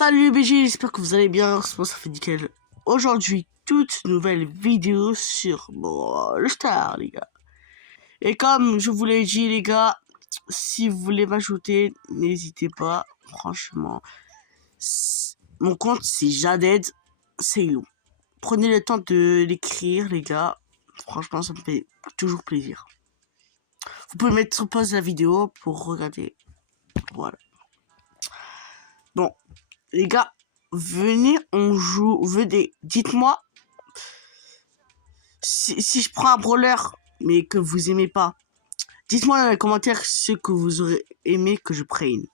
Salut BG, j'espère que vous allez bien, moi ça fait nickel. Aujourd'hui, toute nouvelle vidéo sur le Star les gars. Et comme je vous l'ai dit les gars, si vous voulez m'ajouter, n'hésitez pas, franchement. Mon compte c'est Jaded Seilou. Prenez le temps de l'écrire les gars, franchement ça me fait toujours plaisir. Vous pouvez mettre sur pause la vidéo pour regarder, voilà. Bon, les gars, venez, on joue. Venez, dites-moi si je prends un brawler, mais que vous aimez pas. Dites-moi dans les commentaires ce que vous aurez aimé que je prenne.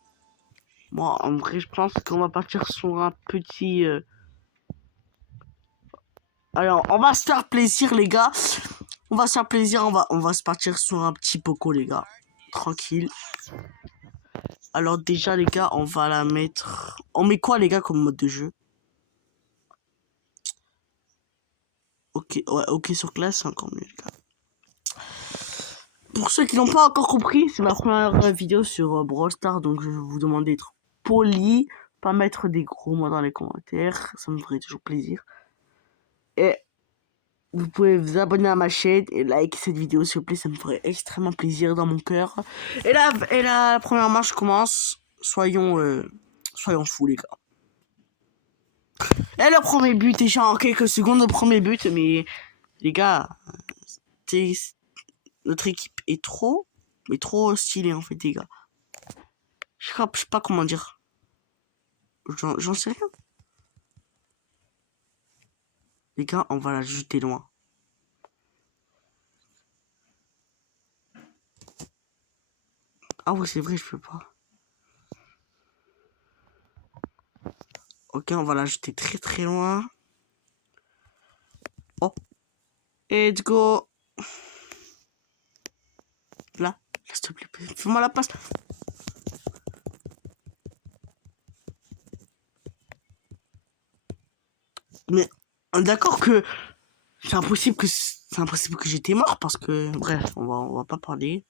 Moi, en vrai, je pense qu'on va partir sur un petit... Alors, on va se faire plaisir, les gars. On va se faire plaisir, on va se partir sur un petit Poco, les gars. Tranquille. Alors déjà, les gars, on va la mettre... On met quoi, les gars, comme mode de jeu? Ok, ouais, ok, sur classe, c'est encore mieux, les gars. Pour ceux qui n'ont pas encore compris, c'est ma première vidéo sur Brawl Stars, donc je vais vous demander d'être poli, pas mettre des gros mots dans les commentaires, ça me ferait toujours plaisir. Et vous pouvez vous abonner à ma chaîne et liker cette vidéo s'il vous plaît, ça me ferait extrêmement plaisir dans mon cœur. Et là, la première marche commence, soyons fous les gars. Et le premier but, déjà en quelques secondes, le premier but, mais les gars, notre équipe est trop stylée en fait les gars. Je sais pas comment dire. J'en sais rien. Les gars, on va la jeter loin. Ah ouais, c'est vrai, je peux pas. Ok, on va la jeter très loin. Oh. Let's go. Là, s'il te plaît, fais-moi la passe. Mais d'accord que c'est impossible que j'étais mort parce que bref, on va pas parler.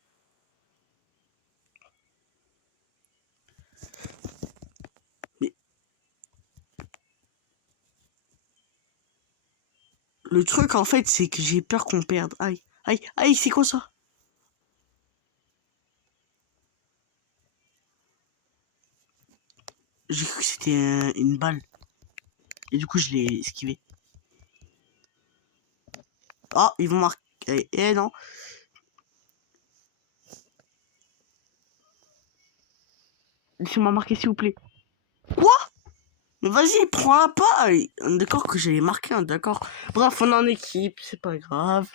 Mais le truc en fait, c'est que j'ai peur qu'on perde. Aïe, c'est quoi ça? J'ai cru que c'était une balle. Et du coup, je l'ai esquivé. Oh, ils vont marquer. Eh non. Laissez-moi marquer, s'il vous plaît. Quoi? Mais vas-y, prends-la pas. D'accord que j'allais marquer, hein, d'accord. Bref, on est en équipe, c'est pas grave. De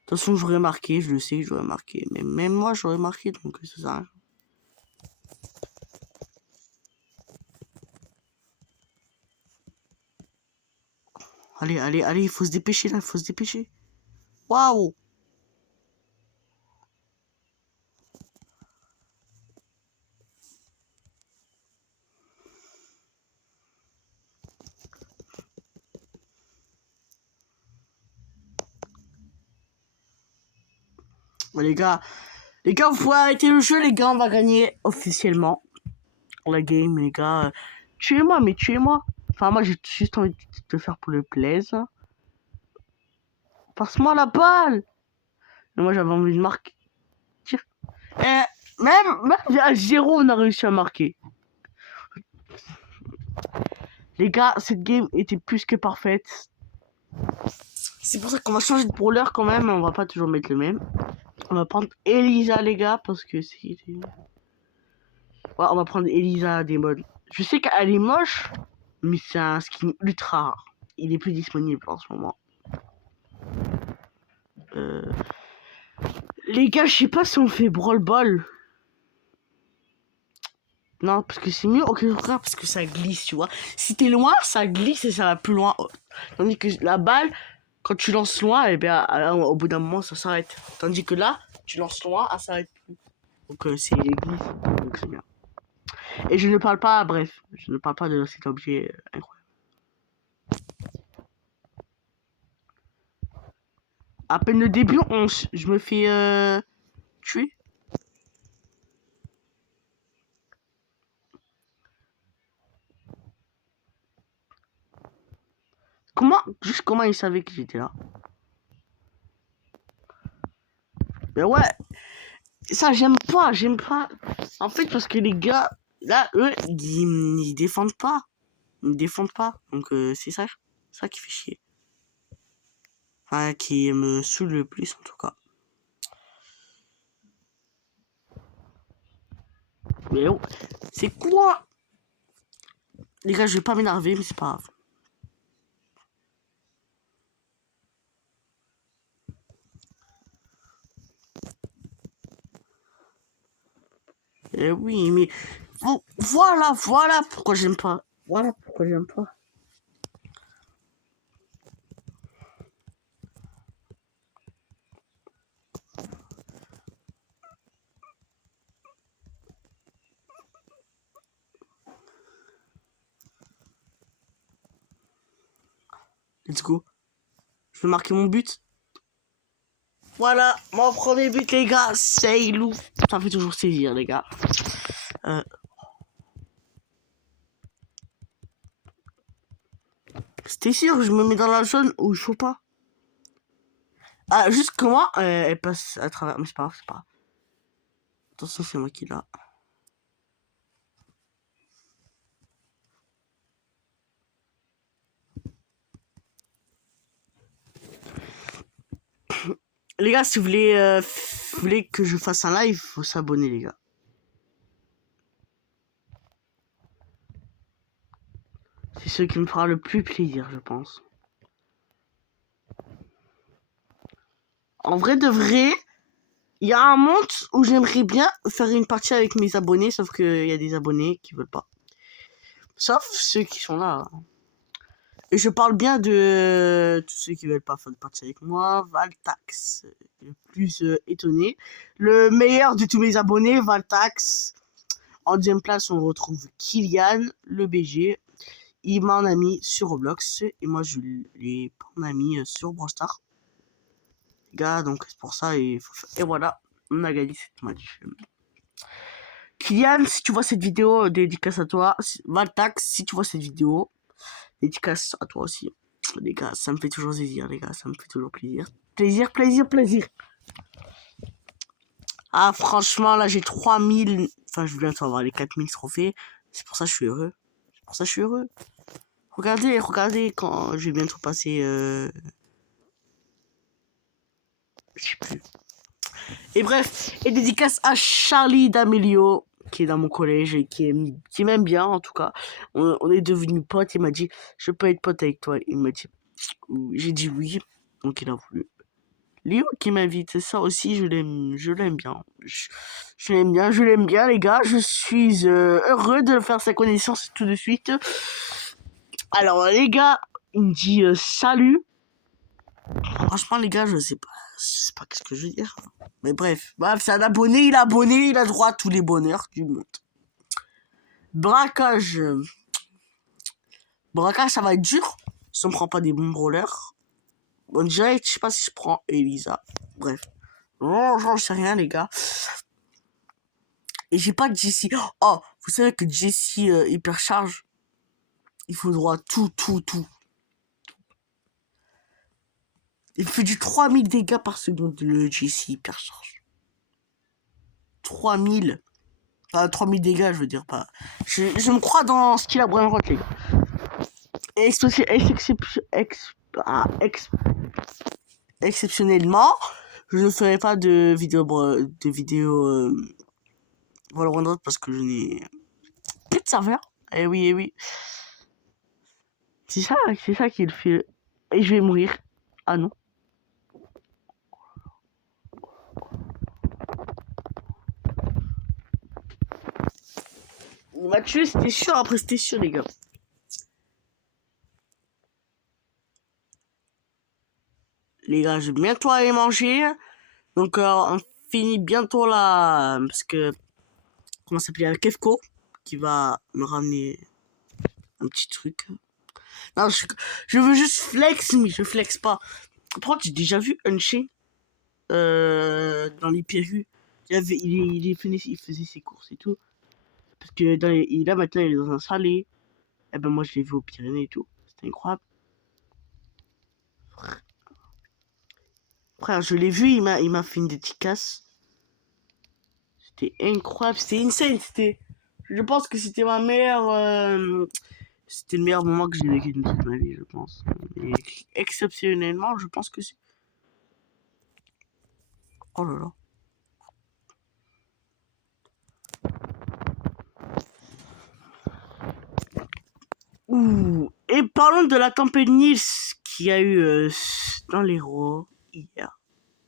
toute façon, j'aurais marqué, je le sais que j'aurais marqué. Mais même moi, j'aurais marqué, donc ça sert à rien. Allez, il faut se dépêcher là, il faut se dépêcher. Waouh! Bon, les gars, vous pouvez arrêter le jeu, les gars, on va gagner officiellement la game, les gars. Tuez-moi, mais tuez-moi. Enfin, moi, j'ai juste envie de te faire pour le plaisir. Passe-moi la balle! Mais moi, j'avais envie de marquer. Et même à 0, on a réussi à marquer. Les gars, cette game était plus que parfaite. C'est pour ça qu'on va changer de brawler quand même. On va pas toujours mettre le même. On va prendre Elisa, les gars, parce que c'est... Ouais, on va prendre Elisa des modes. Je sais qu'elle est moche, mais c'est un skin ultra rare. Il est plus disponible en ce moment. Les gars, je sais pas si on fait Brawl Ball. Non, parce que c'est mieux au contraire, parce que ça glisse, tu vois. Si t'es loin, ça glisse et ça va plus loin. Tandis que la balle, quand tu lances loin, et bien, au bout d'un moment, ça s'arrête. Tandis que là, tu lances loin, ça s'arrête plus. Donc c'est glisse, donc c'est bien. Et je ne parle pas, bref, je ne parle pas de cet objet incroyable. À peine le début, je me fais tuer. juste comment il savait que j'étais là? Mais ouais, ça j'aime pas. En fait, parce que les gars, là, eux, ils défendent pas. Ils me défendent pas. Donc c'est ça qui fait chier. Enfin, qui me saoule le plus en tout cas. Mais oh, c'est quoi? Les gars, je vais pas m'énerver, mais c'est pas grave. Eh oui, mais voilà pourquoi j'aime pas. Voilà pourquoi j'aime pas. Let's go. Je vais marquer mon but. Voilà, mon premier but, les gars, c'est loup. Ça fait toujours saisir, les gars. C'était sûr que je me mets dans la zone où il faut pas. Ah, juste comment elle passe à travers. Mais c'est pas grave, c'est pas grave. Attention, c'est moi qui l'a. Les gars, si vous voulez que je fasse un live, faut s'abonner, les gars. C'est ce qui me fera le plus plaisir, je pense. En vrai de vrai, il y a un monde où j'aimerais bien faire une partie avec mes abonnés, sauf qu'il y a des abonnés qui veulent pas. Sauf ceux qui sont là. Et je parle bien de tous ceux qui veulent pas faire de partie avec moi. Valtax, le plus étonné. Le meilleur de tous mes abonnés, Valtax. En deuxième place, on retrouve Kylian, le BG. Il m'a en ami sur Roblox. Et moi, je l'ai pas en ami sur Brawl Stars. Les gars, donc c'est pour ça. Et voilà, on a gagné cette match. Kylian, si tu vois cette vidéo, dédicace à toi. Valtax, si tu vois cette vidéo, dédicace à toi aussi. Les gars, ça me fait toujours plaisir, les gars, ça me fait toujours plaisir. Plaisir. Ah, franchement, là, j'ai 3000. Enfin, je viens bientôt avoir les 4000 trophées. C'est pour ça que je suis heureux. Regardez, quand je vais bientôt passer. Je sais plus. Et bref, et dédicace à Charlie D'Amelio, qui est dans mon collège et qui m'aime bien, en tout cas. On est devenus potes. Il m'a dit, je peux être pote avec toi. Il m'a dit, j'ai dit oui. Donc, il a voulu. Léo qui m'invite, ça aussi je l'aime bien. Je l'aime bien les gars, je suis heureux de faire sa connaissance tout de suite. Alors les gars, il me dit salut. Franchement les gars, je sais pas qu'est-ce que je veux dire. Mais bref, c'est un abonné, il a droit à tous les bonheurs du monde. Braquage, ça va être dur si on prend pas des bons brawlers. On dirait, je sais pas si je prends Elisa. Bref. Non, j'en sais rien, les gars. Et j'ai pas de Jessie. Oh, vous savez que Jessie hypercharge. Il faudra tout. Il fait du 3000 dégâts par seconde, le Jessie hypercharge. 3000. Pas 3000 dégâts, je veux dire pas. Je me crois dans ce qu'il a Brain Rot, les gars. Exceptionnellement, je ne ferai pas de vidéo Valorant parce que je n'ai plus de serveur. Eh oui. C'est ça qui le fait. Et je vais mourir. Ah non. Il m'a tué, c'était sûr, après c'était sûr, les gars. Les gars, je vais bientôt aller manger. Donc, on finit bientôt là. Parce que, comment ça s'appelle, Kefko qui va me ramener un petit truc. Non, je veux juste flex, mais je flex pas. Par contre, j'ai déjà vu Unchain dans les Pérus. Il faisait ses courses et tout. Parce que là, maintenant, il est dans un salé. Et ben, moi, je l'ai vu aux Pyrénées et tout. C'était incroyable. Frère, je l'ai vu, il m'a fait une dédicace. C'était incroyable, c'était insane, je pense que c'était ma meilleure... c'était le meilleur moment que j'ai vécu de toute ma vie, je pense. Et exceptionnellement, je pense que c'est... Oh là là. Ouh. Et parlons de la tempête Nils qu'il y a eu dans l'Hérault hier.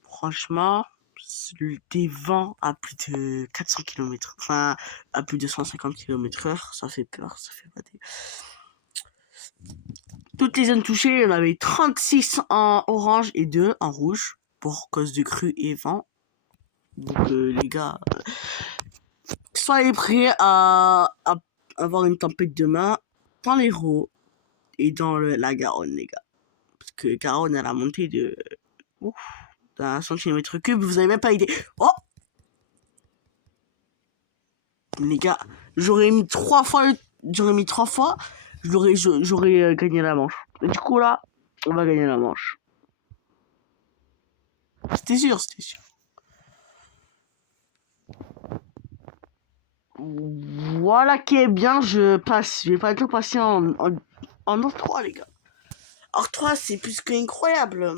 Franchement, des vents à plus de 400 km, enfin à plus de 150 km/h, ça fait peur, ça fait bader. Toutes les zones touchées, il y en avait 36 en orange et 2 en rouge pour cause de crues et vent. Donc les gars, soyez prêts à avoir une tempête demain dans l'Hérault et dans la Garonne, les gars. Parce que Garonne a la montée de ouf, d'un centimètre cube, vous avez même pas idée. Oh les gars, j'aurais mis 3 fois, j'aurais gagné la manche. Et du coup là, on va gagner la manche. C'était sûr, c'était sûr. Voilà qui est bien, je passe. Je vais pas être patient en Or 3, les gars. Or 3, c'est plus qu'incroyable.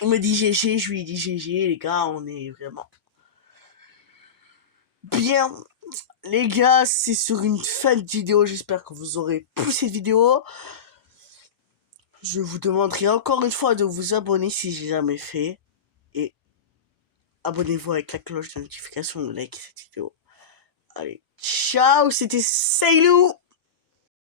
On me dit GG, je lui dis GG, les gars, on est vraiment bien. Les gars, c'est sur une fin de vidéo. J'espère que vous aurez poussé cette vidéo. Je vous demanderai encore une fois de vous abonner si j'ai jamais fait. Et abonnez-vous avec la cloche de notification, likez cette vidéo. Allez, ciao, c'était Sailou.